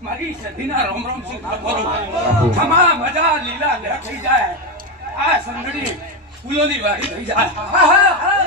મારી સધીના રોમ રોમ ખમા મજા લીલા લે થઈ જાય. આ સંગડી ફૂલોની વાડી થઈ જાય. હા, હા, હા.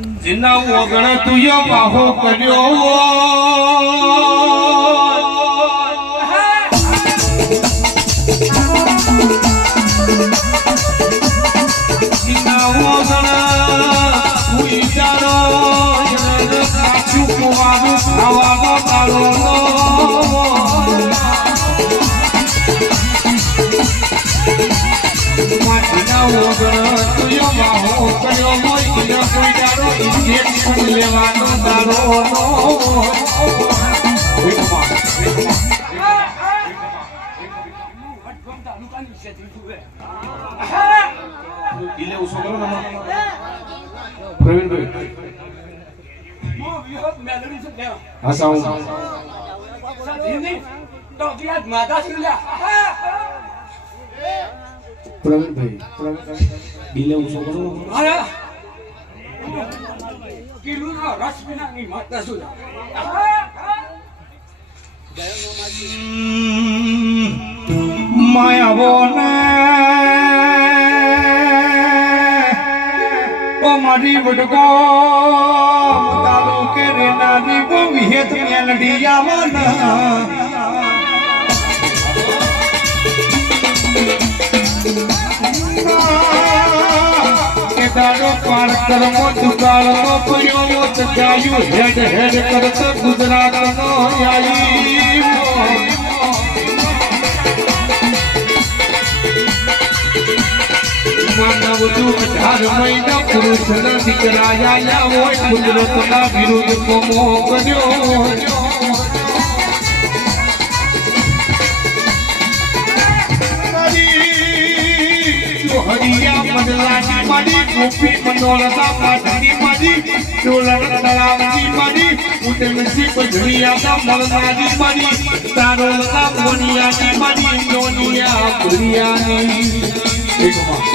માટીના વગણ તુયો કર્યો કોઈ દાડો ઇન્જેક્શન લેવાનો દાડો વડગામ તાલુકાની સધી જુએ. હા. મો વિહોત મેલડી કરો ત્યાં. સધીની ટોકિયા જ માથા છે લ્યા. હા, હા. કિલ્લુનો રસ વિનાની માતા શું હા, હા. માયાવો ને ઓ મારી વડગો તારો કે રે નાની બો વિહેત મેલડી આવન કે તારો પાર કરમો દુકાળ નો પડ્યો મો તજાયું હેડ હેડ કરતો ગુજરાત નો આઈ માનવ હરિયા માડી ગોપી મનોરથા પાટની માડી ડોલર તળાવની માડી ઉડનસી પજળિયા મળનાની માડી તારો લગા મોનિયાની માડી નોનિયા પુરિયાની એકમાં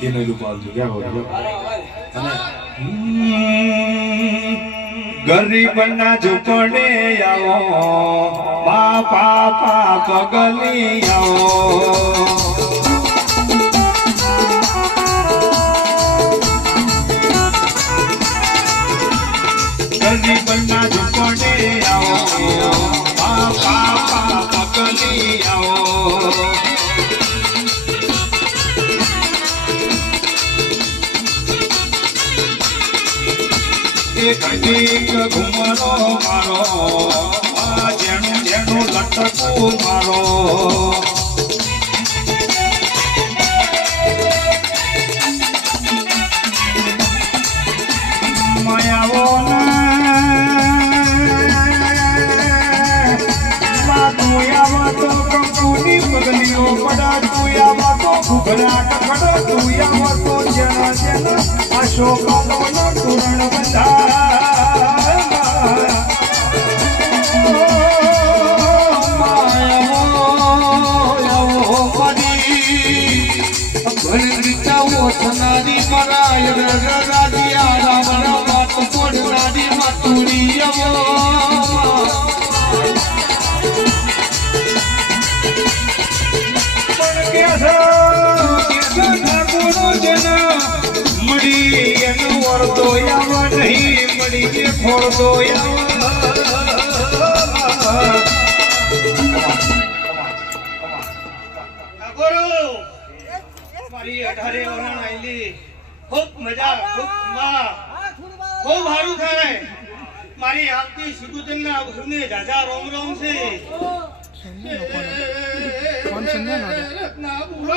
Tiene el palto, ¿qué hago? ગરીબના ઝૂંપડે આવો બાપા પાપ ગલી આવો ગરીબના ઝૂંપડે આવો બાપા પાપ ગલી આવો એક ઘુમરો મારો જેણું જેણું લટકું મારો નો પડા તુયા માતો ખુભરા કકડ તુયા માતો જના જના આશો પાલો એનો આવા નહીં મળી જે ખોરદો આવા મારી અઢારે વરણ આયલી ખૂબ મજા ખૂબ ખૂબ સારું થાય મારી આવતી સિકુતરના ઘરને જાજા રોમ રોમ છે